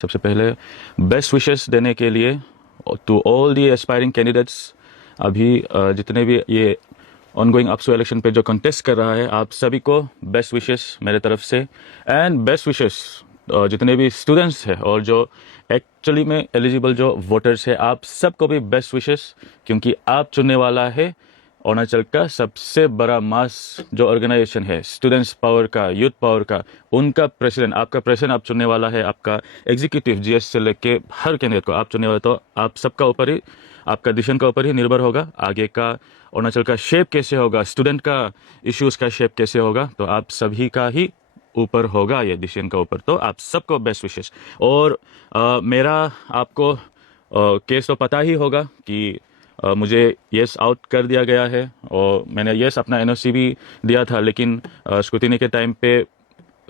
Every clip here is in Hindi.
सबसे पहले बेस्ट विशेस देने के लिए to all the aspiring candidates, अभी जितने भी ये ऑनगोइंग अपसू इलेक्शन पे जो कंटेस्ट कर रहा है, आप सभी को बेस्ट विशेस मेरे तरफ से। एंड बेस्ट विशेस जितने भी स्टूडेंट्स हैं और जो एक्चुअली में एलिजिबल जो वोटर्स है, आप सबको भी बेस्ट विशेस, क्योंकि आप चुनने वाला है अरुणाचल का सबसे बड़ा मास जो ऑर्गेनाइजेशन है स्टूडेंट्स पावर का, यूथ पावर का, उनका प्रेसिडेंट, आपका प्रेसिडेंट आप चुनने वाला है। आपका एग्जीक्यूटिव जीएस से लेके हर कैंडिडेट को आप चुनने वाले, तो आप सबका ऊपर ही, आपका डिसीजन का ऊपर ही निर्भर होगा आगे का अरुणाचल का शेप कैसे होगा, स्टूडेंट का इश्यूज का शेप कैसे होगा, तो आप सभी का ही ऊपर होगा ये डिसीजन का ऊपर। तो आप सबको बेस्ट विशेस। और मेरा आपको केस तो पता ही होगा कि मुझे येस आउट कर दिया गया है और मैंने येस अपना एनओसी भी दिया था, लेकिन स्क्रूटिनी के टाइम पे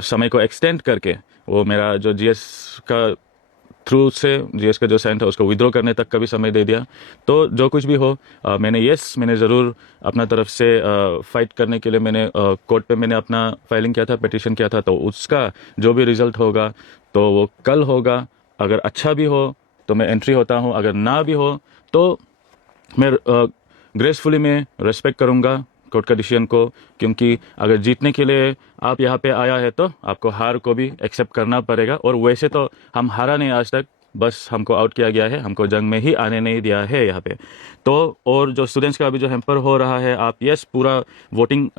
समय को एक्सटेंड करके वो मेरा जो जीएस का थ्रू से जीएस का जो साइन था उसको विड्रॉ करने तक का भी समय दे दिया। तो जो कुछ भी हो, मैंने ज़रूर अपना तरफ से फाइट करने के लिए मैंने कोर्ट पे मैंने अपना फाइलिंग किया था, पिटीशन किया था। तो उसका जो भी रिजल्ट होगा तो वो कल होगा। अगर अच्छा भी हो तो मैं एंट्री होता हूँ, अगर ना भी हो तो मैं ग्रेसफुली मैं रेस्पेक्ट करूँगा कोर्ट का डिसीजन को, क्योंकि अगर जीतने के लिए आप यहाँ पे आया है तो आपको हार को भी एक्सेप्ट करना पड़ेगा। और वैसे तो हम हारा नहीं आज तक, बस हमको आउट किया गया है, हमको जंग में ही आने नहीं दिया है यहाँ पे। तो और जो स्टूडेंट्स का अभी जो हैम्पर हो रहा है, आप यस पूरा वोटिंग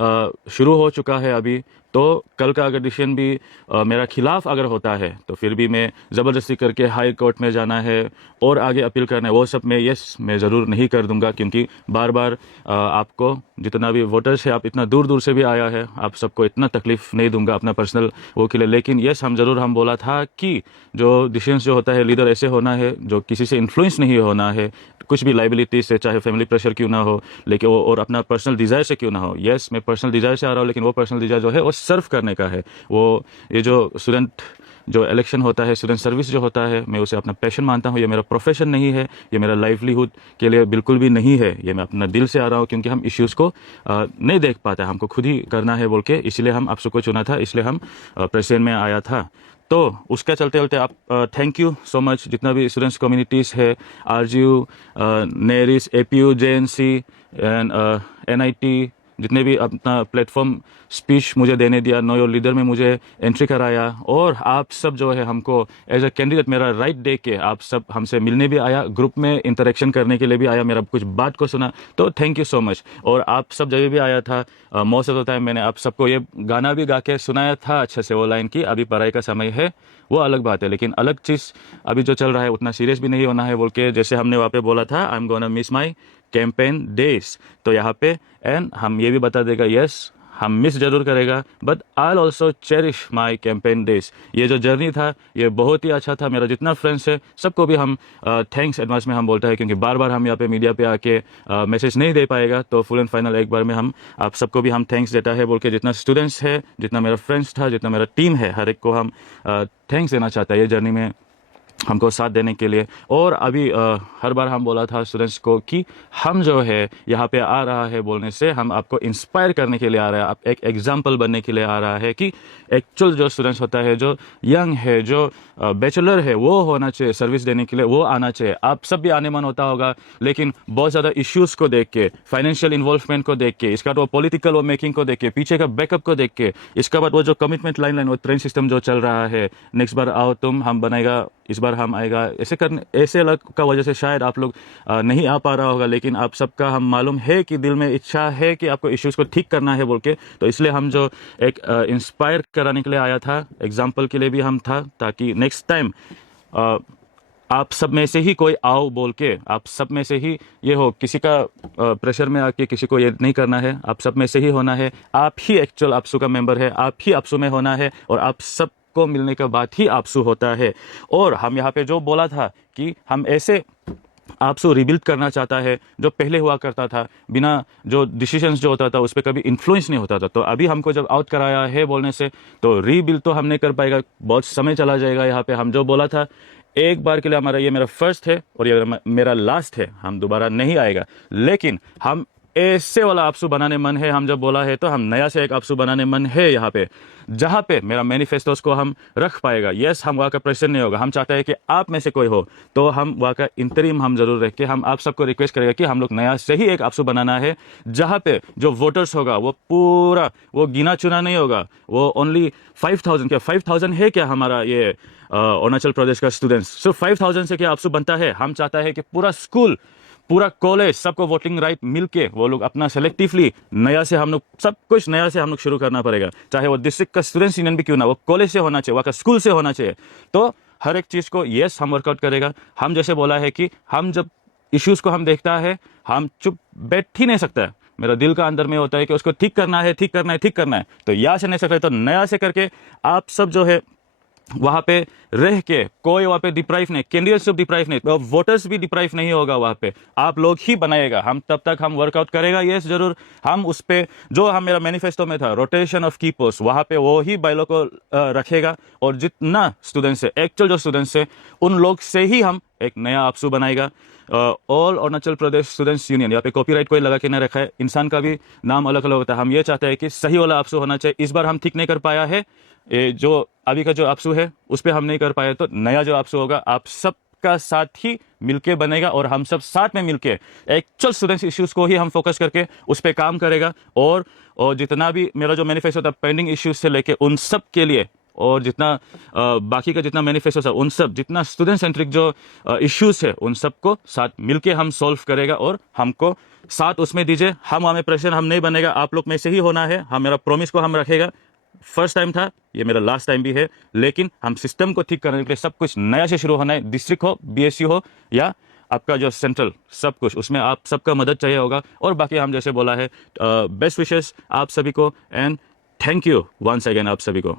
शुरू हो चुका है अभी। तो कल का अगर डिसीजन भी मेरा खिलाफ अगर होता है तो फिर भी मैं ज़बरदस्ती करके हाई कोर्ट में जाना है और आगे अपील करना है, वो सब मैं ज़रूर नहीं कर दूंगा, क्योंकि बार बार आपको जितना भी वोटर्स है, आप इतना दूर दूर से भी आया है, आप सबको इतना तकलीफ नहीं दूंगा अपना पर्सनल वो के लिए। लेकिन यस हम बोला था कि जो डिसीजन जो होता है लीडर ऐसे होना है जो किसी से इन्फ्लुएंस नहीं होना है, कुछ भी लाइबिलिटी से, चाहे फैमिली प्रेशर क्यों ना हो, लेकिन वो और अपना पर्सनल डिज़ायर से क्यों ना हो। यस मैं पर्सनल डिज़ायर से आ रहा हूँ, लेकिन वो पर्सनल डिज़ायर जो है वो सर्व करने का है। वो ये जो स्टूडेंट जो इलेक्शन होता है, स्टूडेंट सर्विस जो होता है, मैं उसे अपना पैशन मानता हूँ। ये मेरा प्रोफेशन नहीं है, ये मेरा लाइवलीहुड के लिए बिल्कुल भी नहीं है, ये मैं अपना दिल से आ रहा हूँ, क्योंकि हम इश्यूज़ को नहीं देख पाते, हमको खुद ही करना है बोल के, इसलिए हम आप सबको चुना था, इसलिए हम प्रेसिडेंट में आया था। तो उसका चलते चलते आप थैंक यू सो मच जितना भी स्टूडेंट्स कम्युनिटीज़ है, RGU, NERIST, APU, JNC and NIT, जितने भी अपना प्लेटफॉर्म स्पीच मुझे देने दिया, नो योर लीडर में मुझे एंट्री कराया, और आप सब जो है हमको एज अ कैंडिडेट मेरा राइट दे के आप सब हमसे मिलने भी आया, ग्रुप में इंटरेक्शन करने के लिए भी आया, मेरा कुछ बात को सुना, तो थैंक यू सो मच। और आप सब जगह भी आया था, मोस्ट ऑफ द टाइम मैंने आप सबको ये गाना भी गा के सुनाया था अच्छे से, वो लाइन की अभी पढ़ाई का समय है, वो अलग बात है, लेकिन अलग चीज़ अभी जो चल रहा है उतना सीरियस भी नहीं होना है बोल के, जैसे हमने वहाँ पे बोला था, I am gonna miss my campaign days. तो यहाँ पे एंड हम ये भी बता देगा, यस हम मिस जरूर करेगा, but I also cherish my campaign days. ये जो जर्नी था ये बहुत ही अच्छा था, मेरा जितना फ्रेंड्स है सबको भी हम थैंक्स एडवांस में हम बोलता है, क्योंकि बार बार हम यहाँ पे मीडिया पे आके मैसेज नहीं दे पाएगा, तो फुल एंड फाइनल एक बार में हम आप सबको भी हम थैंक्स देता है बोल के, जितना स्टूडेंट्स है, जितना मेरा फ्रेंड्स था, जितना मेरा टीम है, हर एक को हम थैंक्स देना चाहता है ये जर्नी में हमको साथ देने के लिए। और अभी हर बार हम बोला था स्टूडेंट्स को कि हम जो है यहाँ पे आ रहा है बोलने से हम आपको इंस्पायर करने के लिए आ रहा है, आप एक एग्जाम्पल बनने के लिए आ रहा है कि एक्चुअल जो स्टूडेंट्स होता है, जो यंग है, जो बैचलर है, वो होना चाहिए सर्विस देने के लिए, वो आना चाहिए। आप सब भी आने मन होता होगा, लेकिन बहुत ज़्यादा इश्यूज़ को देख के, फाइनेंशियल इन्वॉल्वमेंट को देख के, इसका बाद वो पॉलिटिकल वो मेकिंग को देख के, पीछे का बैकअप को देख के, इसका बाद वो जो कमिटमेंट लाइन वो ट्रेन सिस्टम जो चल रहा है, नेक्स्ट बार आओ तुम, हम बनाएगा, इस बार हम आएगा, ऐसे करने ऐसे लग का वजह से शायद आप लोग नहीं आ पा रहा होगा, लेकिन आप सबका हम मालूम है कि दिल में इच्छा है कि आपको इश्यूज़ को ठीक करना है बोल के। तो इसलिए हम जो एक इंस्पायर कराने के लिए आया था, एग्जाम्पल के लिए भी हम था, ताकि नेक्स्ट टाइम आप सब में से ही कोई आओ बोल के, आप सब में से ही ये हो, किसी का प्रेशर में आके किसी को ये नहीं करना है, आप सब में से ही होना है, आप ही एक्चुअल आपसू का मेंबर है, आप ही आपसू में होना है, और आप सब को मिलने के बाद ही आपसू होता है। और हम यहाँ पे जो बोला था कि हम ऐसे आपसू रिबिल्ड करना चाहता है जो पहले हुआ करता था, बिना जो डिसीजंस जो होता था उस पर कभी इन्फ्लुएंस नहीं होता था। तो अभी हमको जब आउट कराया है बोलने से, तो रीबिल्ड तो हम नहीं कर पाएगा, बहुत समय चला जाएगा। यहाँ पे हम जो बोला था एक बार के लिए, हमारा ये मेरा फर्स्ट है और ये मेरा लास्ट है, हम दोबारा नहीं आएगा, लेकिन हम ऐसे वाला आपसू बनाने मन है। हम जब बोला है तो हम नया से एक आपसू बनाने मन है यहाँ पे, जहाँ पे मेरा मैनिफेस्टोस को हम रख पाएगा। यस, हम वहाँ का प्रेसिडेंट नहीं होगा। हम चाहते हैं कि आप में से कोई हो तो हम वहाँ का इंतरिम हम जरूर रख के हम आप सबको रिक्वेस्ट करेगा कि हम लोग नया से ही एक आपसू बनाना है, जहाँ पे जो वोटर्स होगा वो पूरा वो गिना चुना नहीं होगा। वो ओनली 5000 क्या 5000 है क्या हमारा ये अरुणाचल प्रदेश का स्टूडेंट्स, सिर्फ 5000 से क्या आपसू बनता है। हम चाहता है कि पूरा स्कूल पूरा कॉलेज सबको वोटिंग राइट मिलके वो लोग अपना सेलेक्टिवली नया से हम लोग सब कुछ नया से हम लोग शुरू करना पड़ेगा। चाहे वो डिस्ट्रिक्ट का स्टूडेंट्स यूनियन भी क्यों ना, वो कॉलेज से होना चाहिए, वहाँ का स्कूल से होना चाहिए। तो हर एक चीज़ को यस हम वर्कआउट करेगा। हम जैसे बोला है कि हम जब इश्यूज़ को हम देखता है हम चुप बैठ ही नहीं सकता है। मेरा दिल का अंदर में होता है कि उसको ठीक करना है, ठीक करना है, ठीक करना है। तो यहाँ से नहीं सकते तो नया से करके आप सब जो है वहां पे रह के कोई वहां पे डिप्राइव नहीं, कैंडिडेट्स डिप्राइव नहीं, वोटर्स भी डिप्राइव नहीं होगा। वहां पे आप लोग ही बनाएगा। हम तब तक हम वर्कआउट करेगा। यस जरूर हम उस पे जो हम मेरा मैनिफेस्टो में था रोटेशन ऑफ की पोस्ट, वहां पे वो ही बाइलो को रखेगा। और जितना स्टूडेंट्स है एक्चुअल जो स्टूडेंट्स है उन लोग से ही हम एक नया आपसू बनाएगा। All Arunachal Pradesh students union, यहाँ पे कॉपीराइट कोई लगा के नहीं रखा है, इंसान का भी नाम अलग अलग होता है। हम ये चाहते हैं कि सही वाला आपसू होना चाहिए। इस बार हम ठीक नहीं कर पाया है, जो अभी का जो आपसू है उस पर हम नहीं कर पाए, तो नया जो आपसू होगा आप सबका साथ ही मिलके बनेगा और हम सब साथ में मिलके एक्चुअल स्टूडेंट्स इश्यूज को ही हम फोकस करके उस पर काम करेगा। और जितना भी मेरा जो मैनिफेस्टो था पेंडिंग इश्यूज से लेके उन सब के लिए, और जितना बाकी का जितना मैनिफेस्टो था उन सब जितना स्टूडेंट सेंट्रिक जो इश्यूज है उन सबको साथ मिलके हम सॉल्व करेगा। और हमको साथ उसमें दीजिए। हम हमें प्रेशर हम नहीं बनेगा, आप लोग में से ही होना है। हम मेरा प्रॉमिस को हम रखेगा। फर्स्ट टाइम था, ये मेरा लास्ट टाइम भी है, लेकिन हम सिस्टम को ठीक करने के लिए सब कुछ नया से शुरू होना है। डिस्ट्रिक्ट हो, बीएससी हो या आपका जो सेंट्रल, सब कुछ उसमें आप सबका मदद चाहिए होगा। और बाकी हम जैसे बोला है बेस्ट विशेस आप सभी को and thank you once again आप सभी को।